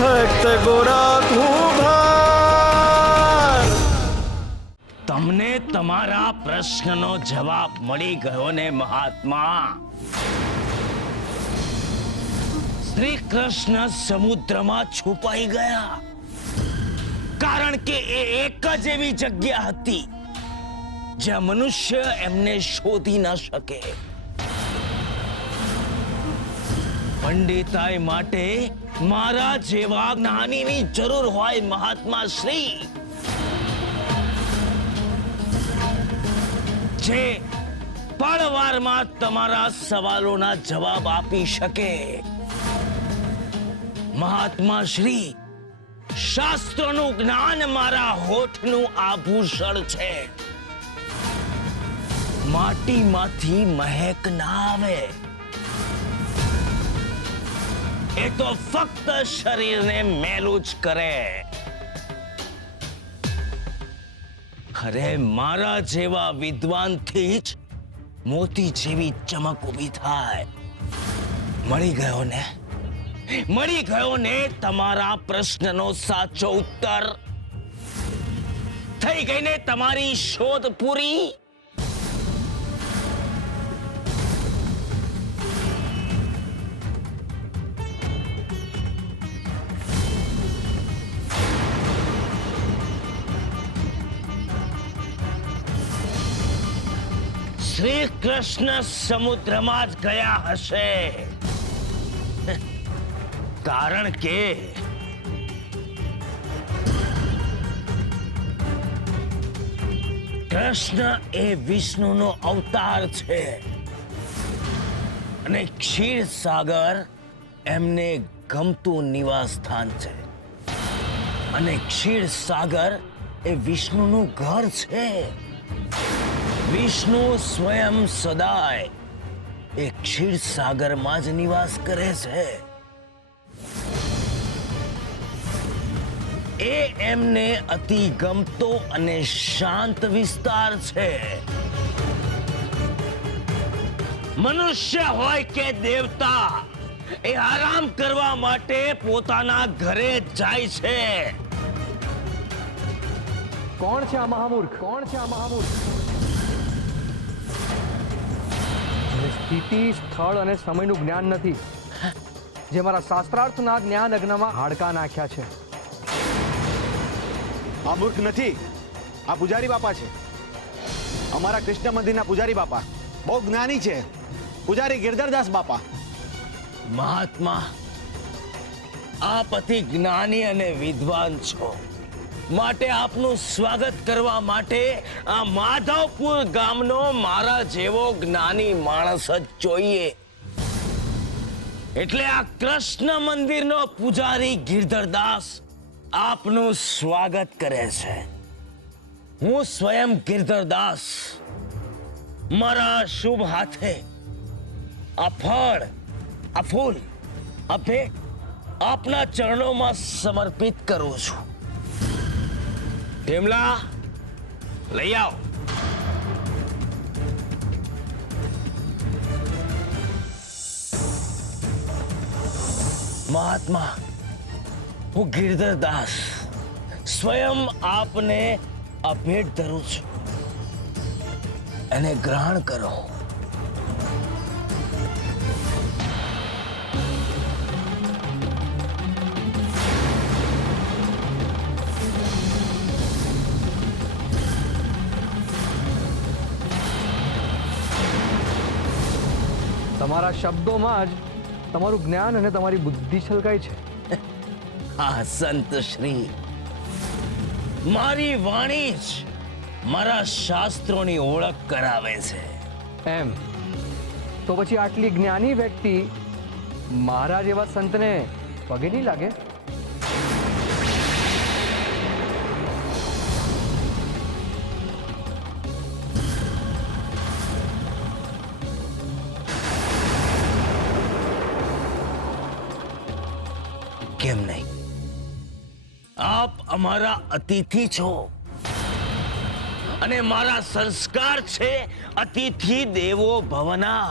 ભક્ત ગોરા કુંભાર. તમને તમારા પ્રશ્નનો જવાબ મળી ગયો ને મહાત્મા? શ્રી કૃષ્ણ સમુદ્રમાં છુપાઈ ગયા, કારણ કે એ એક જ એવી જગ્યા હતી જ્યાં મનુષ્ય એમને શોધી ન શકે. પંડિતાઈ માટે મારા જેવા જ્ઞાનીની જરૂર હોય મહાત્મા શ્રી, જે પળવારમાં તમારા સવાલોના જવાબ આપી શકે. મહાત્મા શ્રી, શાસ્ત્રોનું જ્ઞાન મારા હોઠનું આભૂષણ છે. માટીમાંથી મહેક ના આવે, એ તો ફક્ત શરીરને મેલું જ કરે. અરે મારા જેવા વિદ્વાનથી જ મોતી જેવી ચમક ઊભી થાય. મળી ગયો ને? મળી ગયો ને તમારા પ્રશ્નનો સાચો ઉત્તર? થઈ ગઈ ને તમારી શોધ પૂરી? શ્રી કૃષ્ણ સમુદ્રમાં જ ગયા હશે, કારણ કે કૃષ્ણ એ વિષ્ણુનો અવતાર છે અને ક્ષીરસાગર એમને ગમતું નિવાસ સ્થાન છે. અને ક્ષીરસાગર એ વિષ્ણુનું ઘર છે. વિષ્ણુ સ્વયં સદાય એ ક્ષીરસાગરમાં જ નિવાસ કરે છે. એ એમને અતિ ગમતો અને શાંત વિસ્તાર છે. મનુષ્ય હોય કે દેવતા, એ આરામ કરવા માટે પોતાના ઘરે જાય છે. કોણ છે આ મહામૂર્ખ? કોણ છે આ મહામૂર્ખ? સ્થિતિ, સ્થળ અને સમયનું જ્ઞાન નથી, જે મારા શાસ્ત્રાર્થના જ્ઞાન અગ્નમાં હાડકા નાખ્યા છે. આ મૂર્ખ નથી, આ પૂજારી બાપા છે. અમારા કૃષ્ણ મંદિરના પૂજારી બાપા બહુ જ્ઞાની છે. પૂજારી ગિરધરદાસ બાપા. મહાત્મા, આપ અતિ જ્ઞાની અને વિદ્વાન છો, માટે આપનું સ્વાગત કરવા માટે આ માધવપુર ગામનો મારા જેવો જ્ઞાની માણસ જ જોઈએ. એટલે આ કૃષ્ણ મંદિરનો પૂજારી ગિરધરદાસ આપનું સ્વાગત કરે છે. હું સ્વયં ગિરધરદાસ મારા શુભ હાથે આ ફળ, આ ફૂલ, આ ભેટ આપના ચરણોમાં સમર્પિત કરું છું. ઢેમલા, લઈ આવ. મહાત્મા, હું ગિરધરદાસ સ્વયં આપને આ ભેટ ધરું છું, એને ગ્રહણ કરો. તમારા શબ્દોમાં જ તમારું જ્ઞાન અને તમારી બુદ્ધિ છલકાય છે. હા સંત શ્રી, મારી વાણી જ મારા શાસ્ત્રોની ઓળખ કરાવે છે. એમ તો પછી આટલી જ્ઞાની વ્યક્તિ મારા જેવા સંતને પગે નહીં લાગે? કેમ નહીં? આપ અમારા અતિથિ છો અને મારા સંસ્કાર છે અતિથિ દેવો ભવના.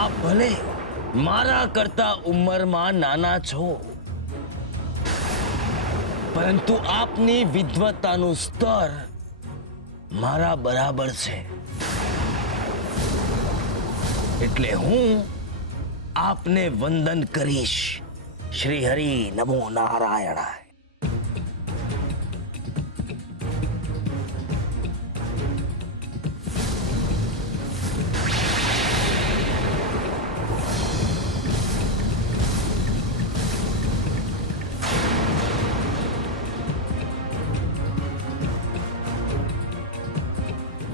આપ ભલે મારા કરતા ઉંમરમાં નાના છો, પરંતુ આપની વિદ્વતાનું સ્તર મારા બરાબર છે, એટલે હું આપને વંદન કરીશ. શ્રી હરિ નમો નારાયણાય.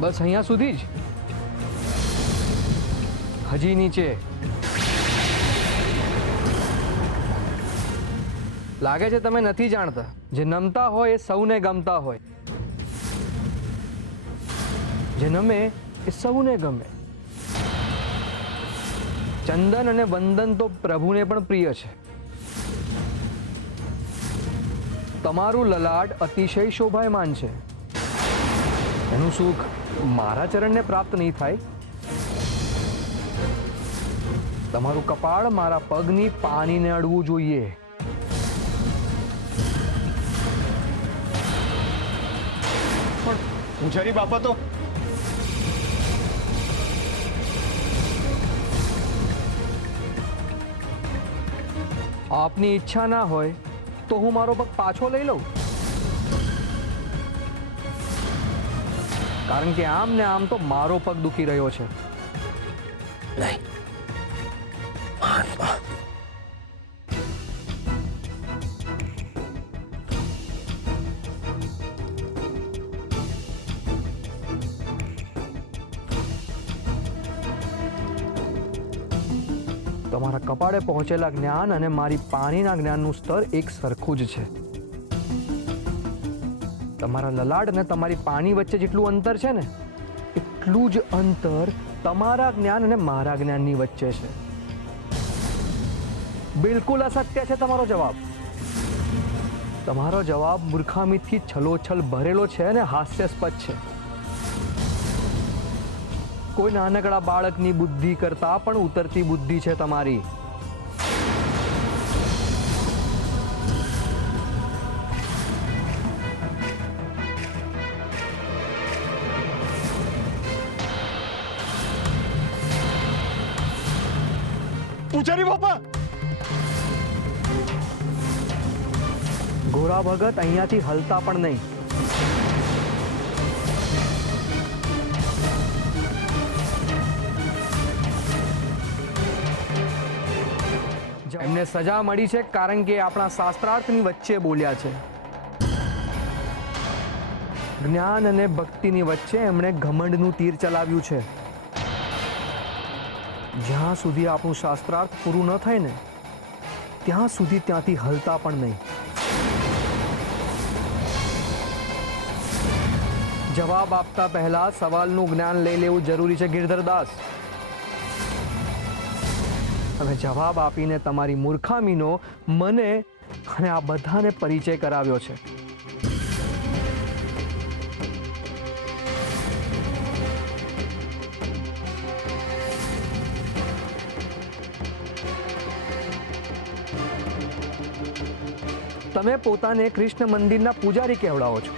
બસ અહીંયા સુધી જ? હજી નીચે? લાગે છે તમે નથી જાણતા, જે નમતા હોય એ સૌને ગમતા હોય, જે નમે એ સૌને ગમે. ચંદન અને વંદન તો પ્રભુને પણ પ્રિય છે. તમારું લલાટ અતિશય શોભાયમાન છે. એનું સુખ મારા ચરણને પ્રાપ્ત નહીં થાય. તમારું કપાળ મારા પગની પાનીને અડવું જોઈએ. પણ પૂજારી બાપા તો આપની ઈચ્છા ના હોય તો હું મારો પગ પાછો લઈ લઉં, કારણ કે આમ ને આમ તો મારો પગ દુખી રહ્યો છે. નહીં, મહાત્મા, તમારા કપાળે પહોંચેલા જ્ઞાન અને મારી પાણીના જ્ઞાનનું સ્તર એક સરખું જ છે. તમારા લલાડ અને તમારી પાણી વચ્ચે જેટલું અંતર છે ને, એટલું જ અંતર તમારા જ્ઞાન અને મારા જ્ઞાનની વચ્ચે છે. બિલકુલ અસત્ય છે તમારો જવાબ. તમારો જવાબ મૂર્ખામીથી છલોછલ ભરેલો છે અને હાસ્યાસ્પદ છે. કોઈ નાનકડા બાળકની બુદ્ધિ કરતા પણ ઉતરતી બુદ્ધિ છે તમારી. પૂજારી બાપા! ગોરા ભગત અહીંયાથી હલતા પણ નહીં. એમને સજા મળી છે કારણ કે આપણા શાસ્ત્રાર્થની વચ્ચે બોલ્યા છે. જ્ઞાન અને ભક્તિની વચ્ચે એમણે ઘમંડનું તીર ચલાવ્યું છે. જ્યાં સુધી આપણું શાસ્ત્રાર્થ પૂરું ન થાય ને, ત્યાં સુધી ત્યાંથી હલતા પણ નહીં. જવાબ આપતા પહેલા સવાલનું જ્ઞાન લઈ લેવું જરૂરી છે ગિરધરદાસ. હવે જવાબ આપીને તમારી મૂર્ખામીનો મને અને આ બધાને પરિચય કરાવ્યો છે. તમે પોતાને કૃષ્ણ મંદિરના પૂજારી કહેવડાવો છો,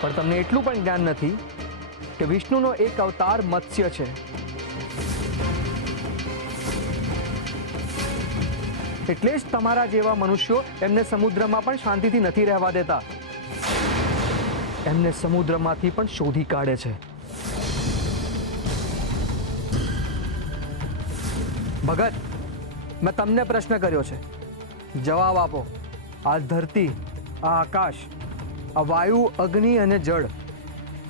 પણ તમને એટલું પણ જ્ઞાન નથી કે વિષ્ણુનો એક અવતાર મત્સ્ય છે. એટલે જ તમારા જેવા મનુષ્યો એમને સમુદ્રમાં પણ શાંતિથી નથી રહેવા દેતા. એમને સમુદ્રમાંથી પણ શોધી કાઢે છે. ભગત, મેં તમને પ્રશ્ન કર્યો છે, જવાબ આપો. આ ધરતી, આ આકાશ, આ વાયુ, અગ્નિ અને જળ,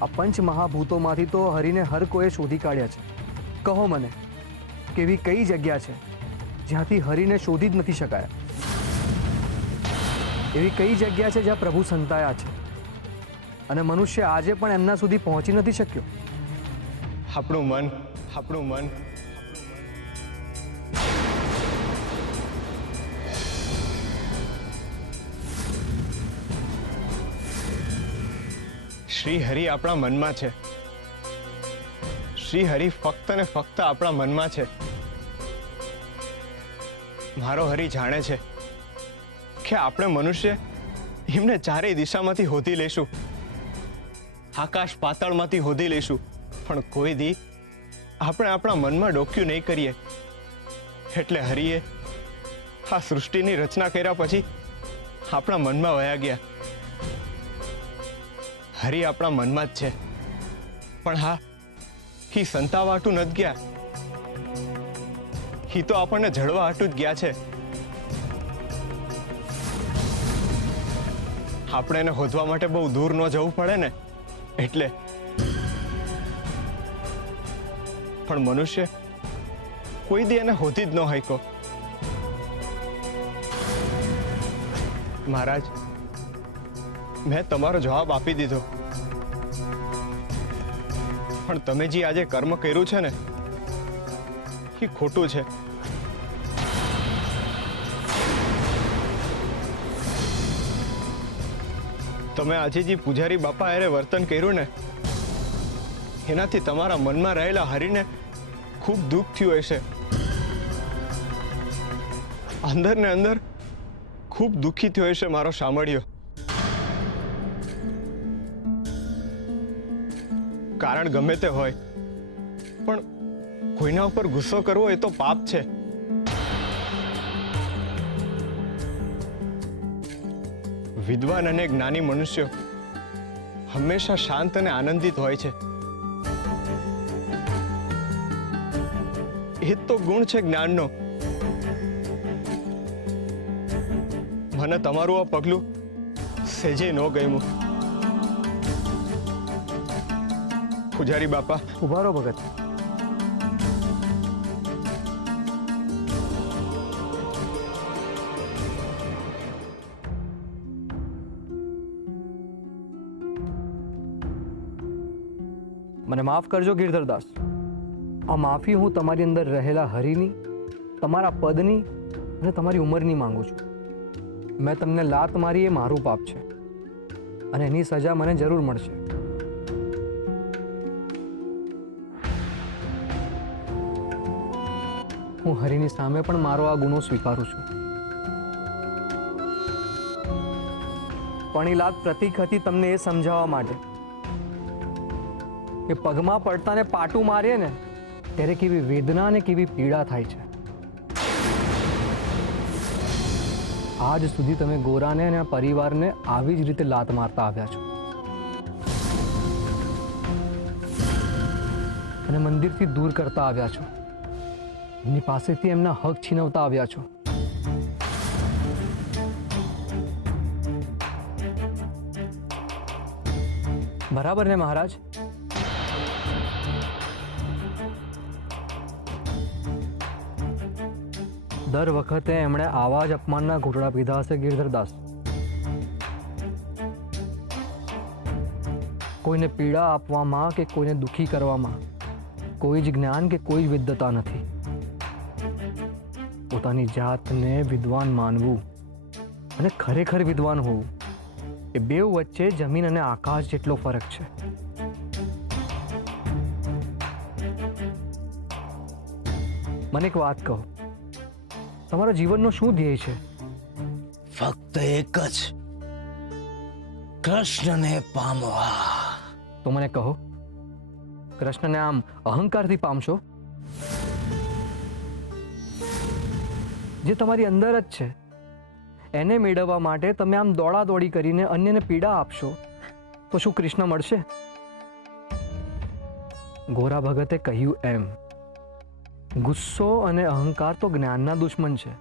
આ પંચ મહાભૂતોમાંથી તો હરિને હર કોઈએ શોધી કાઢ્યા છે. કહો મને, કેવી કઈ જગ્યા છે જ્યાંથી હરિને શોધી જ નથી શકાયા? એવી કઈ જગ્યા છે જ્યાં પ્રભુ સંતાયા છે અને મનુષ્ય આજે પણ એમના સુધી પહોંચી નથી શક્યો? આપણું મન શ્રી હરિ આપણા મનમાં છે. શ્રી હરિ ફક્ત ને ફક્ત આપણા મનમાં છે. મારો હરિ જાણે છે કે આપણે મનુષ્ય એમને ચારેય દિશામાંથી હોધી લઈશું, આકાશ પાતાળમાંથી હોધી લઈશું, પણ કોઈ દી આપણે આપણા મનમાં ડોક્યું નહીં કરીએ. એટલે હરિએ આ સૃષ્ટિની રચના કર્યા પછી આપણા મનમાં વયા ગયા. હરિ આપણા મનમાં જ છે, પણ હા, એ સંતાવા હાટું નથી ગયા. એ તો આપણને જડવા હાટું જ ગયા છે. આપણે એને હોદવા માટે બહુ દૂર ન જવું પડે ને, એટલે. પણ મનુષ્ય કોઈ દી એને હોતી જ ન હૈકો. મહારાજ, મેં તમારો જવાબ આપી દીધો, પણ તમે જે આજે કર્મ કર્યું છે ને, એ ખોટું છે. તમે આજે જે પૂજારી બાપા હારે વર્તન કર્યું ને, એનાથી તમારા મનમાં રહેલા હરિને ખૂબ દુઃખ થયું હશે. અંદર ને અંદર ખૂબ દુઃખી થયો હશે મારો સાંભળ્યો. કારણ ગમે તે હોય, પણ કોઈના ઉપર ગુસ્સો કરવો એ તો પાપ છે. વિદ્વાન અને જ્ઞાની મનુષ્યો હંમેશા શાંત અને આનંદિત હોય છે. એ જ તો ગુણ છે જ્ઞાનનો. મને તમારું આ પગલું સેજે ન ગમ્યું. પૂજારી બાપા, ઉભા રહો ભગત. મને માફ કરજો ગિરધરદાસ. આ માફી હું તમારી અંદર રહેલા હરિની, તમારા પદની અને તમારી ઉંમરની માંગુ છું. મેં તમને લાત મારી એ મારું પાપ છે, અને એની સજા મને જરૂર મળશે. હું હરિની સામે પણ મારો આ ગુનો સ્વીકારું છું. પણ એ લાત પ્રતીક હતી તમને એ સમજાવવા માટે કે પગમાં પડતાને પાટું મારીએ ને ત્યારે કેવી વેદના અને કેવી પીડા થાય છે. આજ સુધી તમે ગોરાને અને પરિવારને આવી જ રીતે લાત મારતા આવ્યા છો, અને મંદિરથી દૂર કરતા આવ્યા છો. એમની પાસેથી એમના હક છીનવતા આવ્યા છો. બરાબર ને મહારાજ? દર વખતે એમણે આવા જ અપમાનના ઘૂંટડા પીધા હશે ગિરધરદાસ. કોઈને પીડા આપવામાં કે કોઈને દુઃખી કરવામાં કોઈ જ જ્ઞાન કે કોઈ જ વિદ્વતા નથી. પોતાની જાતને વિદ્વાન માનવું અને ખરેખર વિદ્વાન હોવું એ બેઉ વચ્ચે જમીન અને આકાશ જેટલો ફરક છે. મને એક વાત કહો, તમારા જીવનનો શું ધ્યેય છે? ફક્ત એક જ, કૃષ્ણને પામવા. તો મને કહો, કૃષ્ણને આમ અહંકારથી પામશો? જે તમારી અંદર જ છે એને મેળવવા માટે તમે આમ દોડાદોડી કરીને અન્યને પીડા આપશો તો શું કૃષ્ણ મળશે? ગોરા ભગતે કહ્યું એમ, ગુસ્સો અને અહંકાર તો જ્ઞાનના દુશ્મન છે.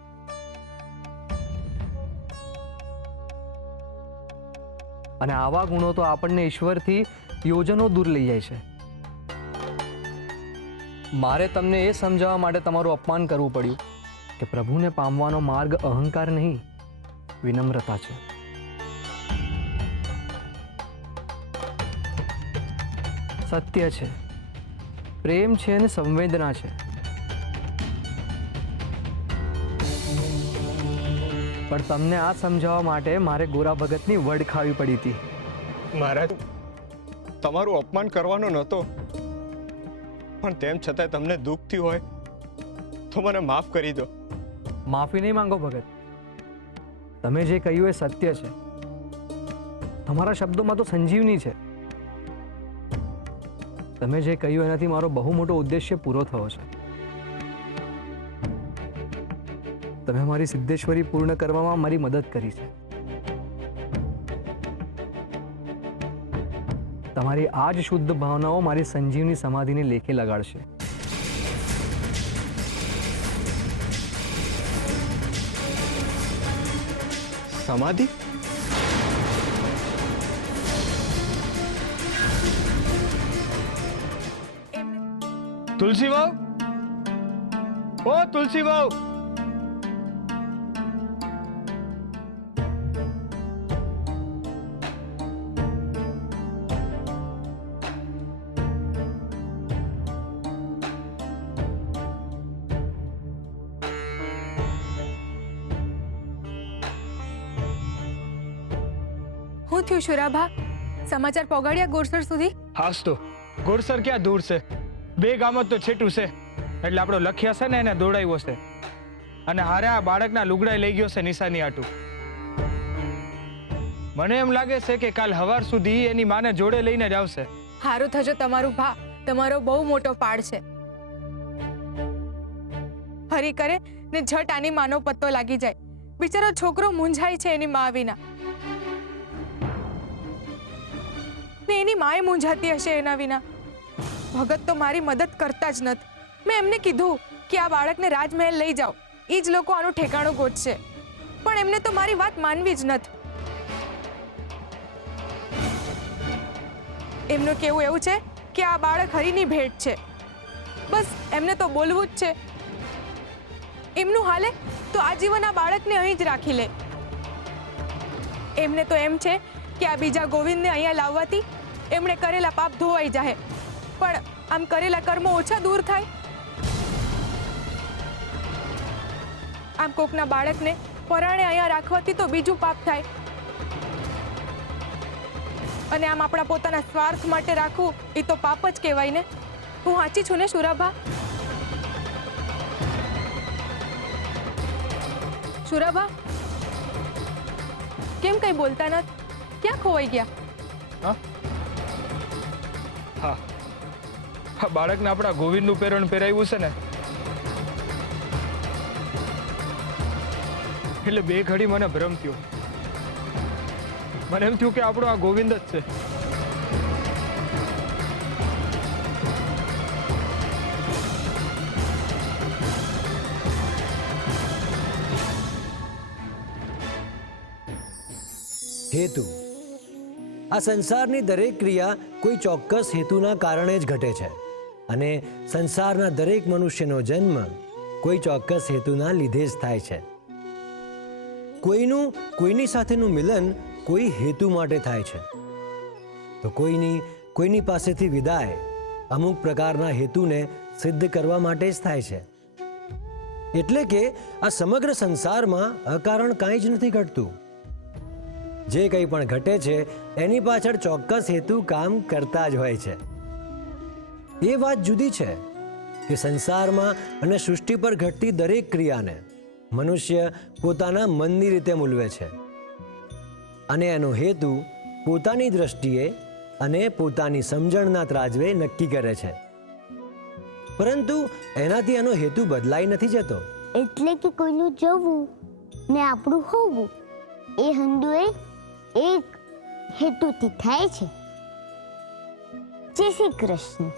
અને આવા ગુણો તો આપણને ઈશ્વરથી યોજનો દૂર લઈ જાય છે. મારે તમને એ સમજાવવા માટે તમારું અપમાન કરવું પડ્યું કે પ્રભુને પામવાનો માર્ગ અહંકાર નહીં, વિનમ્રતા છે. સત્ય છે, પ્રેમ છે અને સંવેદના છે. પણ તમને આ સમજાવવા માટે મારે ગોરા ભગતની વડ ખાવી પડી હતી. મહારાજ, તમારું અપમાન કરવાનો નહોતો, પણ તેમ છતાંય તમને દુઃખ થયું હોય તો મને માફ કરી દો. માફી નહીં માંગો ભગત, તમે જે કહ્યું એ સત્ય છે. તમારા શબ્દોમાં તો સંજીવની છે. તમે જે કહ્યું એનાથી મારો બહુ મોટો ઉદ્દેશ્ય પૂરો થયો છે. તમે મારી સિદ્ધેશ્વરી પૂર્ણ કરવામાં મારી મદદ કરી છે. તમારી આ જ શુદ્ધ ભાવનાઓ મારી સંજીવની સમાધિને લેખે લગાડશે. સમાધિ? તુલસી વાવ, ઓ તુલસી વાવ, હું થયું શુરાભા? સમાચાર પહોંચાડ્યા ગોરસર સુધી? હાસ તો ગોરસર ક્યાં દૂર છે, 2 ગામ જ તો છેટું છે. એટલે આપણો લખ્યા છે ને એને દોડાવ્યો છે અને હારે આ બાળકના લુગડાઈ લઈ ગયો છે નિશાની આટું. મને એમ લાગે છે કે કાલ હવાર સુધી એની માને જોડે લઈને જ આવશે. હારું થજો તમારું ભા, તમારો બહુ મોટો પાડ છે. હરી કરે ને ઝટ આની માનો પત્તો લાગી જાય. બિચારો છોકરો મૂંઝાય છે એની મા વિના, ને એની માએ મૂંઝાતી હશે એના વિના. ભગત તો મારી મદદ કરતા જ નથી. મેં એમને કીધું કે આ બાળકને રાજમહેલ લઈ જાઓ, એ જ લોકો આનું ઠેકાણું ગોતશે, પણ એમને તો મારી વાત માનવી જ નથી. એમનું કેવું એવું છે કે આ બાળક હરીની ભેટ છે. બસ એમને તો બોલવું જ છે. એમનું હાલે તો આજીવન આ બાળકને અહીં જ રાખી લે. એમને તો એમ છે કે આ બીજા ગોવિંદને અહીંયા લાવવાથી એમણે કરેલા પાપ ધોવાઈ જાય, પણ આમ કરેલા કર્મો ઓછા દૂર થાય. આમ કોકના બાળકને પરાણે અહીંયા રાખવાથી તો બીજું પાપ થાય, અને આમ આપણા પોતાના સ્વાર્થ માટે રાખવું એ તો પાપ જ કહેવાય ને. હું સાચી છું ને શુરાભા? શુરાભા, કેમ કઈ બોલતા નથી? ક્યાં ખોવાઈ ગયા? હા, આ બાળકને આપણા ગોવિંદનું પેરણ પહેરાવ્યું છે ને, એટલે 2 ઘડી મને ભ્રમ થયો. મને એમ થયું કે આપણો આ ગોવિંદ જ છે. હેતુ. આ સંસારની દરેક ક્રિયા કોઈ ચોક્કસ હેતુના કારણે જ ઘટે છે, અને સંસારના દરેક મનુષ્યનો જન્મ કોઈ ચોક્કસ હેતુના લીધે જ થાય છે. કોઈની સાથેનું મિલન કોઈ હેતુ માટે થાય છે, તો કોઈની પાસેથી વિદાય અમુક પ્રકારના હેતુને સિદ્ધ કરવા માટે જ થાય છે. એટલે કે આ સમગ્ર સંસારમાં અકારણ કાંઈ જ નથી ઘટતું. જે કંઈ પણ ઘટે છે એની પાછળ ચોક્કસ હેતુ કામ કરતા જ હોય છે. એ વાત જુદી છે કે સંસારમાં અને સૃષ્ટિ પર ઘટતી દરેક ક્રિયાને મનુષ્ય પોતાના મનની રીતે મૂલવે છે, અને એનો હેતુ પોતાની દ્રષ્ટિએ અને પોતાની સમજણના ત્રાજવે નક્કી કરે છે. પરંતુ એનાથી એનો હેતુ બદલાઈ નથી જતો. એટલે કે કોઈનું જવું ને આપણું હોવું એ હંધુએ એક હેતુથી થાય છે. જય શ્રી કૃષ્ણ.